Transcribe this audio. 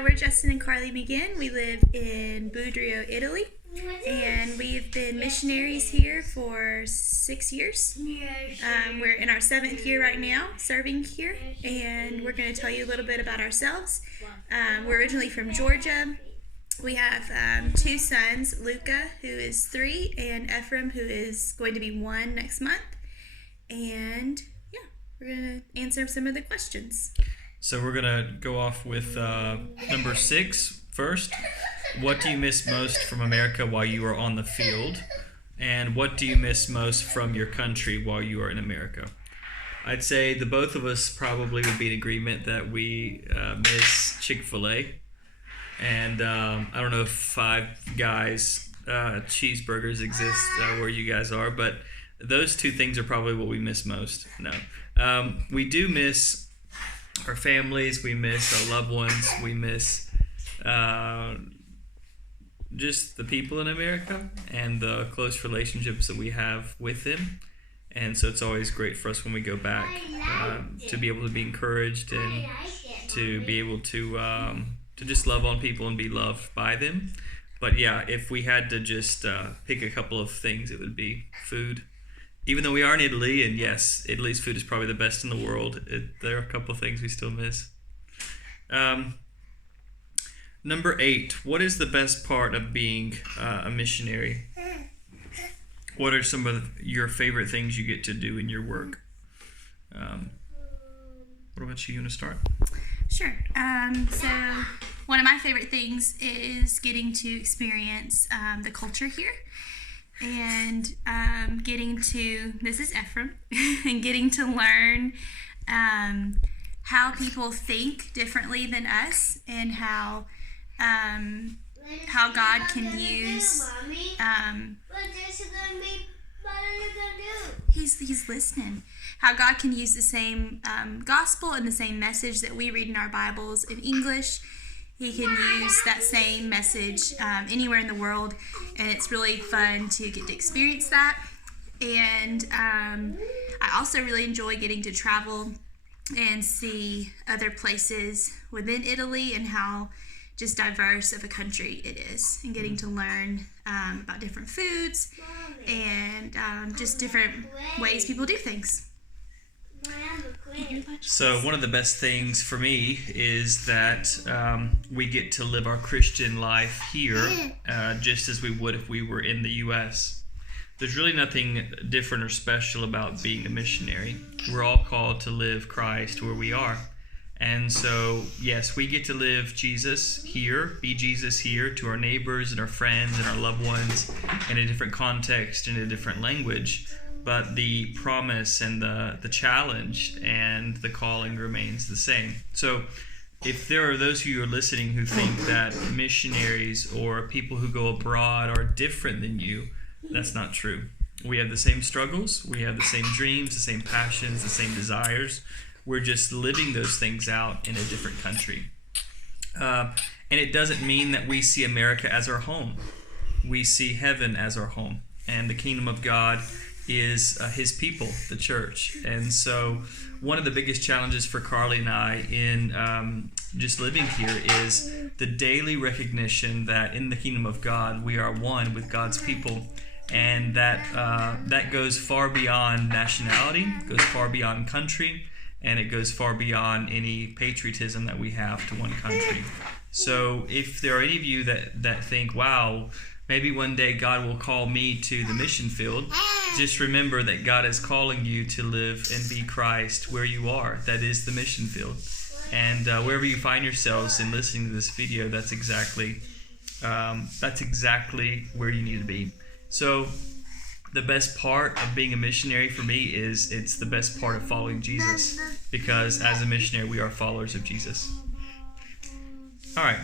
Hi, we're Justin and Carly Mcghin. We live in Budrio, Italy, and we've been missionaries here for 6 years. We're in our 7th year right now, serving here, and we're going to tell you a little bit about ourselves. We're originally from Georgia. We have 2 sons, Luca, who is 3, and Ephraim, who is going to be 1 next month. And yeah, we're going to answer some of the questions. So we're going to go off with number 6 first. What do you miss most from America while you are on the field? And what do you miss most from your country while you are in America? I'd say the both of us probably would be in agreement that we miss Chick-fil-A. And I don't know if Five Guys cheeseburgers exist where you guys are, but those 2 things are probably what we miss most. No. We do miss our families, we miss our loved ones, we miss just the people in America and the close relationships that we have with them. And so it's always great for us when we go back to be able to be encouraged and to be able to just love on people and be loved by them. But yeah, if we had to just pick a couple of things, it would be food. Even though we are in Italy, and yes, Italy's food is probably the best in the world, there are a couple of things we still miss. Number 8, what is the best part of being a missionary? What are some of your favorite things you get to do in your work? What about you? You want to start? Sure. So one of my favorite things is getting to experience the culture here. And this is Ephraim, and getting to learn how people think differently than us, and how God can use. He's listening. How God can use the same gospel and the same message that we read in our Bibles in English. He can use that same message anywhere in the world, and it's really fun to get to experience that. And I also really enjoy getting to travel and see other places within Italy and how just diverse of a country it is, and getting to learn about different foods and just different ways people do things. So one of the best things for me is that we get to live our Christian life here just as we would if we were in the U.S. There's really nothing different or special about being a missionary. We're all called to live Christ where we are. And so, yes, we get to live Jesus here, be Jesus here to our neighbors and our friends and our loved ones in a different context, in a different language. But the promise and the challenge and the calling remains the same. So if there are those of you who are listening who think that missionaries or people who go abroad are different than you, that's not true. We have the same struggles, we have the same dreams, the same passions, the same desires. We're just living those things out in a different country. And it doesn't mean that we see America as our home. We see heaven as our home. And the kingdom of God is his people, the church. And so one of the biggest challenges for Carly and I in just living here is the daily recognition that in the kingdom of God we are one with God's people, and that goes far beyond nationality, goes far beyond country, and it goes far beyond any patriotism that we have to one country. So if there are any of you that think, wow, maybe one day God will call me to the mission field, just remember that God is calling you to live and be Christ where you are. That is the mission field. And wherever you find yourselves in listening to this video, that's exactly where you need to be. So the best part of being a missionary for me is it's the best part of following Jesus, because as a missionary we are followers of Jesus. All right.